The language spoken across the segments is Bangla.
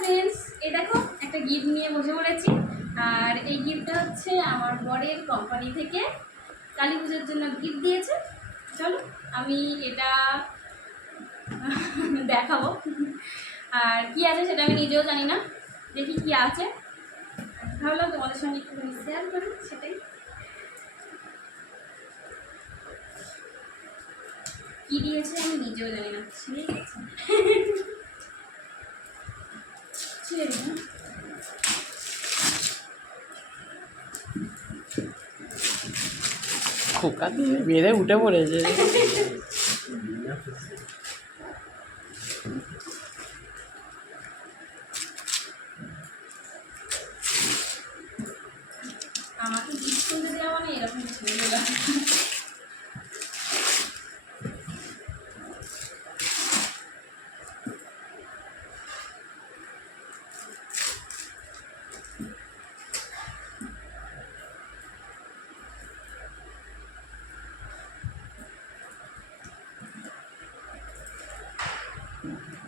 ফ্রেন্ডস এই দেখো, একটা গিফট নিয়ে বসে পড়েছি। আর এই গিফটটা হচ্ছে আমার বরের কোম্পানি থেকে। কালী পুজোর জন্য গিফট দিয়েছে। চলো, আমি এটা দেখাবো। আর কি আছে সেটা আমি নিজেও জানি না। দেখি কি আছে। ভাবলাম তোমাদের সঙ্গে একটু শেয়ার করি, সেটাই। কি দিয়েছে আমি নিজেও জানি না দিই না? খোকা বেড়ে উঠে পড়েছে। আমাকে কিনতে দেওয়া মানে এরকম ছিঁড়ে Gracias.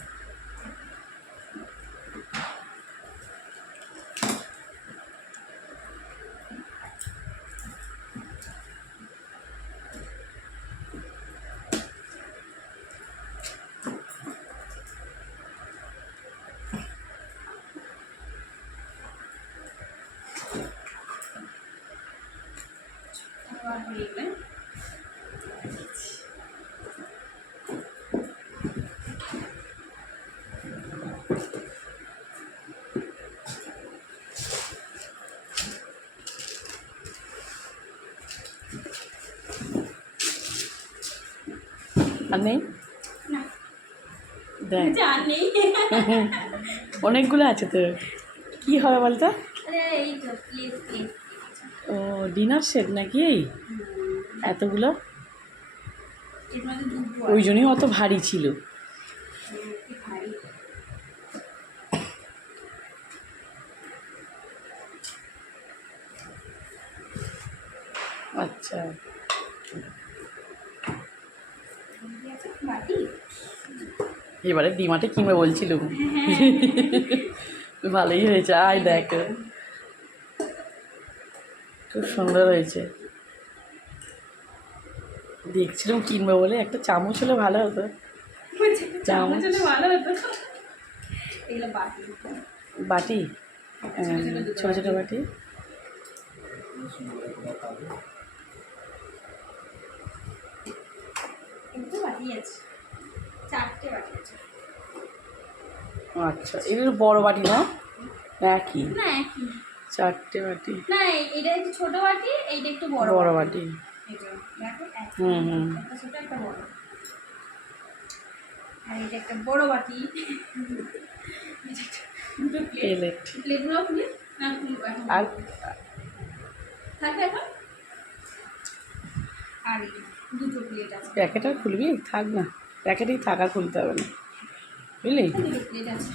আর নেই অনেকগুলো আছে তো কি হবে বলতো? ও ডিনার সেট নাকি এই? এতগুলো? ওই জন্যই অত ভারী ছিল। আচ্ছা। এবারে ডিমাটে কিনবে বলছিল ভালোই হয়েছে আয় দেখ। খুব সুন্দর হয়েছে। দেখছিলাম কিনবে বলে একটা চামচ হলে ভালো হতো। চামচ? হলে ভালো হতো। বাটি। হ্যাঁ, ছোটো ছোটো বাটি। বাটি আছে চারটে বাটি আছে আচ্ছা এগুলো বড় বাটি না? একই? না একই। চারটে বাটি? না এটা একটু ছোট বাটি এইটা একটু বড় বড় বাটি। হুম হুম। ছোট একটা বড়। আর এটা একটা বড় বাটি। দুটো প্লেট প্লেট প্লেটগুলো খুলে না খুলবো এখন। আর থাকবে এখন। আর দুটো প্লেট আছে। প্যাকেট আর খুলবি? থাক না প্যাকেটেই থাকা খুলতে হবে না। বুঝলি? প্লেট আছে।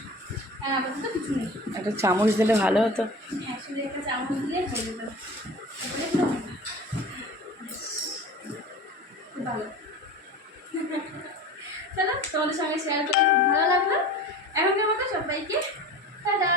আপাতত কিছু নেই। একটা চামচ দিলে ভালো হতো। একটা চামচ হয়ে যেত। ভালো। চলো তোমাদের সঙ্গে শেয়ার করে ভালো লাগল। এখনকার মতো সবাইকে টাটা।